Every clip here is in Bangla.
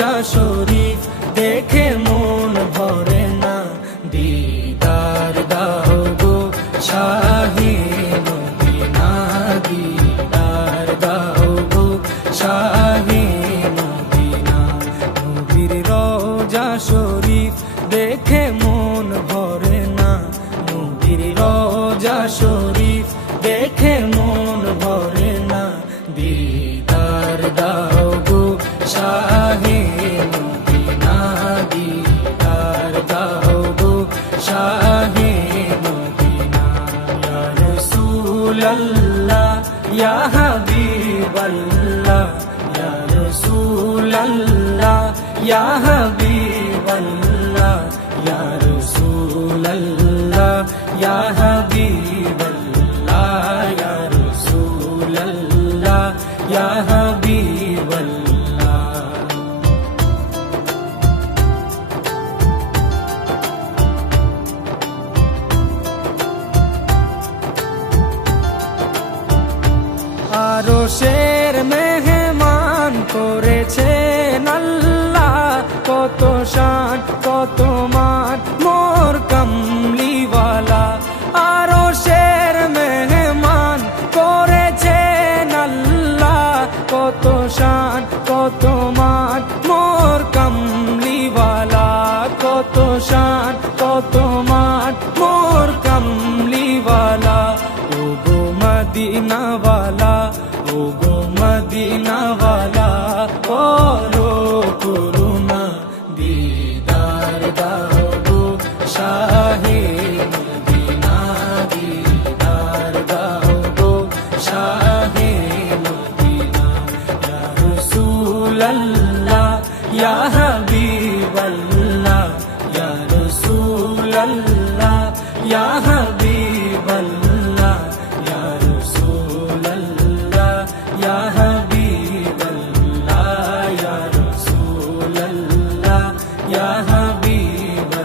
রোজা শরীফ দেখে মন ভরে না, দিদার দাও গো শাহে মদিনা, দিদার দাও গো শাহে মদিনা। নবীর রোজা শরীফ দেখে মন ভরে না, নবীর রোজা শরীফ দেখে মন ভরে না, দিদার দাও গো শাহে মদিনা, দিদার দাও গো শাহে মদিনা। ইয়া রাসূলাল্লাহ ইয়া হাবিবাল্লাহ, ইয়া রাসূলাল্লাহ ইয়া হাবিবাল্লাহ, ইয়া রাসূলাল্লাহ ইয়া হাবিবাল্লাহ, ইয়া রাসূলাল্লাহ ইয়া হাবিবাল্লাহ। আরশের মেহমান করেছেন আল্লাহ, কত শান কত মান মোর কামলিওয়ালা। আরশের মেহমান করেছেন আল্লাহ, কত শান কত মান মোর কামলিওয়ালা, কত শান কত মান মোর কামলিওয়ালা। ও গো মদিনাওয়ালা, ও গো মদিনাওয়ালা, করো করুণা, দিদার দাও গো শাহে মদিনা, দিদার দাও গো শাহে মদিনা। ইয়া রাসূলাল্লাহ ইয়া হাবিবাল্লাহ, ইয়া রাসূলাল্লাহ ইয়া হাবিবাল্লাহ, ইয়া রাসূলাল্লাহ ইয়া হাবিবাল্লাহ, ইয়া রাসূলাল্লাহ ইয়া হাবিবাল্লাহ।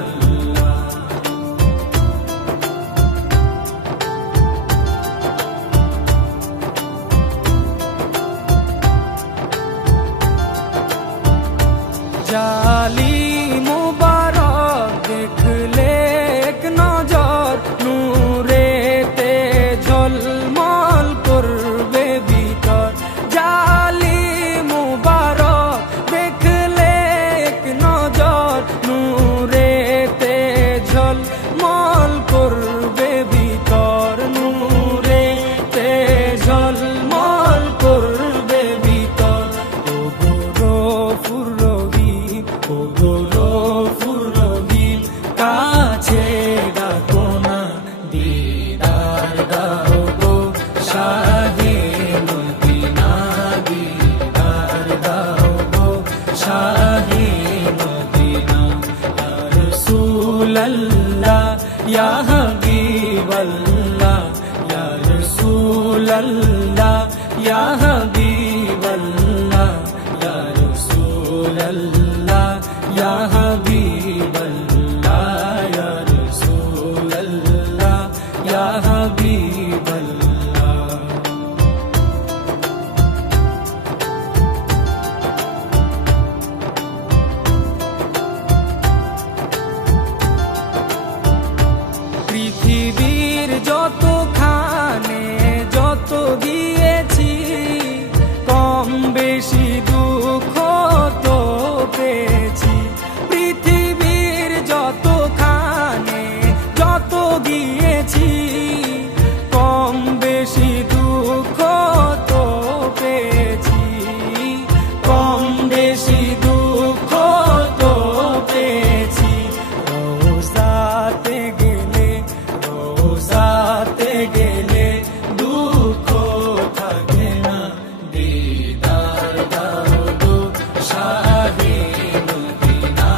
জালি মুবারক দেখলে এক নজর, নূরেতে ঝলমল করবে ভিতর। জালি মুবারক দেখলে এক নজর, নূরেতে ঝলমল করবে ভিতর, নূরেতে ঝলমল করবে ভিতর। ও গো রফুর রহিম, ও গো রফুর রহিম, কাছে ডাকো না, দিদার দাও গো শাহে মদিনা, দিদার দাও গো শাহে মদিনা। ইয়া রাসূলাল্লাহ ইয়া হাবিবাল্লাহ, ইয়া রাসূলাল্লাহ ইয়া হাবিবাল্লাহ, ইয়া রাসূলাল্লাহ ইয়া হাবিবাল্লাহ, ইয়া রাসূলাল্লাহ ইয়া হাবিবাল্লাহ। পৃথিবীর যতখানে যত গিয়েছি, কম বেশি দুঃখ তো পেয়েছি। পৃথিবীর যতখানে যত গিয়েছি, কম বেশি দুঃখ তো পেয়েছি, কম বেশি দুঃখ তো পেয়েছি। রোজাতে গেলে, রোজাতে গেলে দুঃখ থাকে না, দিদার দাও গো শাহে মদিনা,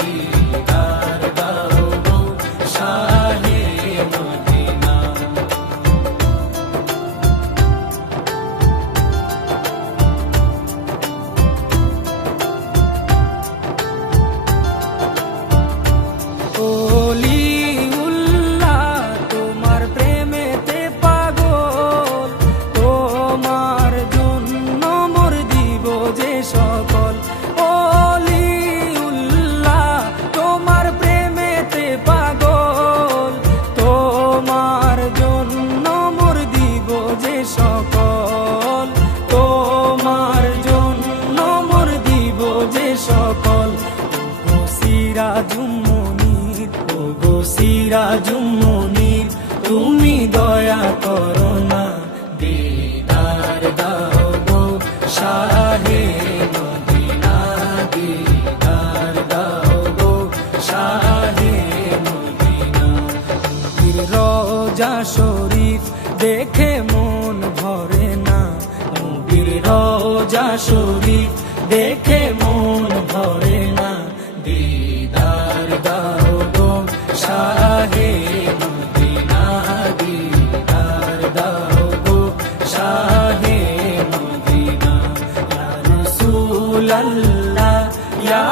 দিদার দাও গো শাহে মদিনা। ওলিউল্লাহ তোমার প্রেমেতে পাগল, তোমার জন্য মোর দিব যে সকল। সিরাজুম মুনির তুমি দয়া করো না, দিদার দাও গো শাহে মদিনা, দিদার দাও গো শাহে মদিনা। নবীর রওজা শরীফ দেখে মন ভরে না, নবীর রওজা শরীফ দেখে মন ভরে না, দিদার দাও গো শাহে মদিনা, দিদার দাও গো শাহে মদিনা। ইয়া রাসূলাল্লাহ ইয়া